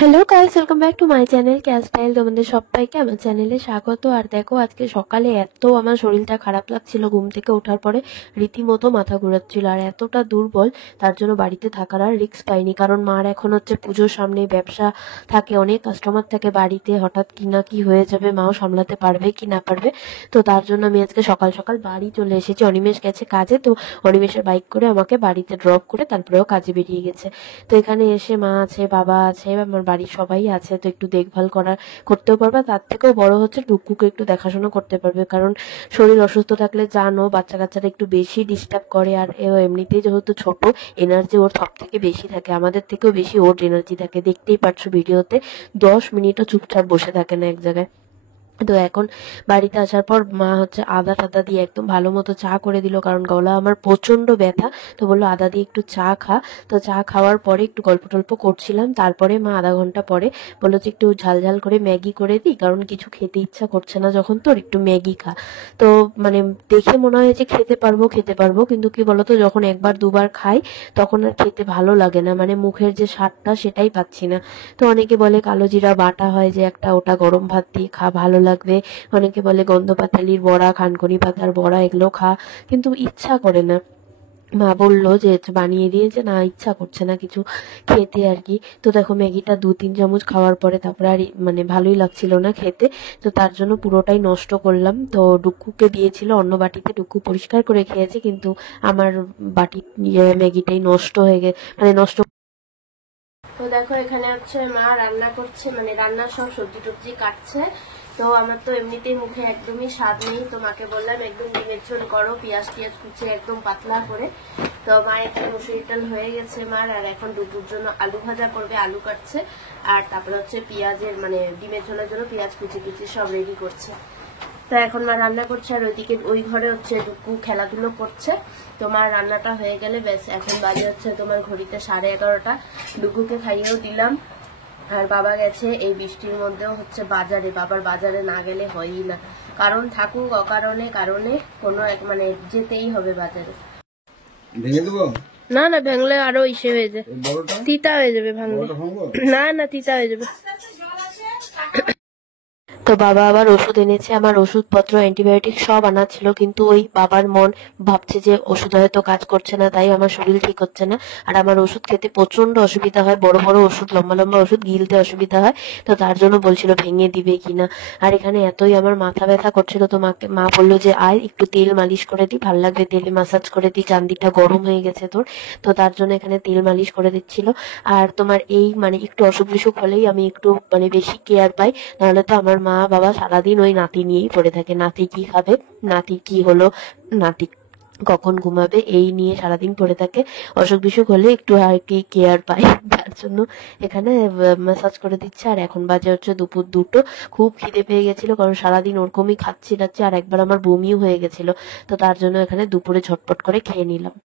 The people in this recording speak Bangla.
Hello guys, welcome back to my channel cash style. তোমাদের সবাইকে আমার চ্যানেলে স্বাগত। আর দেখো, আজকে সকালে এত আমার শরীরটা খারাপ লাগছিল, ঘুম থেকে ওঠার পরে রীতিমতো মাথা ঘুরাচ্ছিল আর এতটা দুর্বল, তার জন্য বাড়িতে থাকার আর রিস্ক পাইনি। কারণ মার এখন হচ্ছে পুজোর সামনে, ব্যবসা থাকে, অনেক কাস্টমার থাকে বাড়িতে, হঠাৎ কি না কি হয়ে যাবে, মাও সামলাতে পারবে কি না পারবে। তো তার জন্য আমি আজকে সকাল সকাল বাড়ি চলে এসেছি। অনিমেষ গেছে কাজে, তো অনিমেষের বাইক করে আমাকে বাড়িতে ড্রপ করে তারপরেও কাজে বেরিয়ে গেছে। তো এখানে এসে মা আছে, বাবা আছে, আমার বাড়ির সবাই আছে, তো একটু দেখভাল করতেও পারবে। তার থেকেও বড় হচ্ছে টুকুকে একটু দেখাশোনা করতে পারবে, কারণ শরীর অসুস্থ থাকলে জানো বাচ্চা কাচ্চারা একটু বেশি ডিস্টার্ব করে। আর ও এমনিতেই যেহেতু ছোট, এনার্জি ওর সব থেকে বেশি থাকে, আমাদের থেকেও বেশি ওর এনার্জি থাকে। দেখতেই পারছো ভিডিওতে 10 মিনিটও চুপচাপ বসে থাকে না এক জায়গায়। তো এখন বাড়িতে আসার পর মা হচ্ছে আদা টাদা দিয়ে একদম ভালো মতো চা করে দিল, কারণ গলা আমার প্রচন্ড ব্যথা। তো বললো আদা দিয়ে একটু চা খা। তো চা খাওয়ার পরে একটু গল্প টল্প করছিলাম, তারপরে মা আধা ঘন্টা পরে বললো যে একটু ঝাল ঝাল করে ম্যাগি করে দিই, কারণ কিছু খেতে ইচ্ছা করছে না যখন, তোর একটু ম্যাগি খা। তো মানে দেখে মনে হয় যে খেতে পারবো, কিন্তু কি বলতো, যখন একবার দুবার খাই তখন আর খেতে ভালো লাগে না, মানে মুখের যে স্বাদটা সেটাই পাচ্ছি না। তো অনেকে বলে কালো জিরা বাটা হয় যে একটা, ওটা গরম ভাত দিয়ে খা, ভালো লাগবে। অনেকে বলে গন্ধ পাতালির বড়া, খানকনি পাতার বড়া, এগুলো খা, কিন্তু ইচ্ছা করে না। মা বললো যে বানিয়ে দিয়েছে, না ইচ্ছা করছে না কিছু খেতে আর কি। তো দেখো ম্যাগিটা 2-3 চামচ খাওয়ার পরে তারপরে আর মানে ভালোই লাগছিল না খেতে। তো তার জন্য পুরোটাই নষ্ট করলাম। তো ডুকুকে দিয়েছিল অন্য বাটিতে, ডুকু পরিষ্কার করে খেয়েছে, কিন্তু আমার বাটি ম্যাগিটাই নষ্ট হয়ে গেছে, মানে নষ্ট। তো দেখো এখানে হচ্ছে মা রান্না করছে, মানে রান্নার সব সবজি টবজি কাটছে। তো আমার তো এমনিতেই মুখে একদমই স্বাদ নেই, তো মাকে বললাম একদম ডিমের ঝোল করো, পেঁয়াজ টিয়াজ কুচে একদম পাতলা করে। তো মা এখানে মুসুরি ডাল হয়ে গেছে মার, আর এখন দুপুর জন্য আলু ভাজা করবে, আলু কাটছে। আর তারপরে হচ্ছে পেঁয়াজের মানে ডিমের ঝোলের জন্য পেঁয়াজ কুচি কুচি সব রেডি করছে। তো এখন মা রান্না করছে, আর ওইদিকে ওই ঘরে হচ্ছে ডুকু খেলাধুলো করছে। তোমার রান্নাটা হয়ে গেলে ব্যাস, এখন বাজে হচ্ছে তোমার ঘড়িতে 11:30। ডুকুকে খাইয়েও দিলাম। আর বাবা গেছে এই বৃষ্টির মধ্যেও হচ্ছে বাজারে, বাবার বাজারে না গেলে হয়ই না, কারণ থাকুক অকারণে কারণে কোনো এক মানে যেতেই হবে বাজারে। ভেঙে দেবো? না না, ভাঙলে আরো ইসে হয়ে যাবে, তিতা হয়ে যাবে ভাঙলে। না না, তিতা হয়ে যাবে। তো বাবা আবার ওষুধ এনেছে, আমার ওষুধপত্র অ্যান্টিবায়োটিক সব আনা ছিল, কিন্তু ওই বাবার মন ভাবছে যে ওষুধ হয়তো কাজ করছে না, তাই আমার শরীর ঠিক হচ্ছে না। আর আমার ওষুধ খেতে প্রচন্ড অসুবিধা হয়, বড় বড় ওষুধ, লম্বা লম্বা ওষুধ গিলতে অসুবিধা হয়। তো তার জন্য বলছিল ভেঙে দিবে কিনা। আর এখানে এতই আমার মাথা ব্যথা করছিল, তো মা বললো যে আয় একটু তেল মালিশ করে দিই, ভাল লাগবে তেলে মাসাজ করে দিই, চান্দিটা গরম হয়ে গেছে তোর। তো তার জন্য এখানে তেল মালিশ করে দিচ্ছিল। আর তোমার এই মানে একটু অসুখ বিসুখ হলেই আমি একটু মানে বেশি কেয়ার পাই, নাহলে তো আমার মা বাবা সারাদিন ওই নাতি নিয়েই পড়ে থাকে, নাতি কি খাবে, নাতি কি হলো, নাতি কখন ঘুমাবে, এই নিয়ে সারাদিন পড়ে থাকে। অসুখ বিসুখ হলে একটু আর কি কেয়ার পাই, তার জন্য এখানে ম্যাসাজ করে দিচ্ছে। আর এখন বাজে হচ্ছে দুপুর 2টো। খুব খিদে পেয়ে গেছিল, কারণ সারাদিন ওরকমই খাচ্ছি, আর একবার আমার বমিও হয়ে গেছিল। তো তার জন্য এখানে দুপুরে ঝটপট করে খেয়ে নিলাম।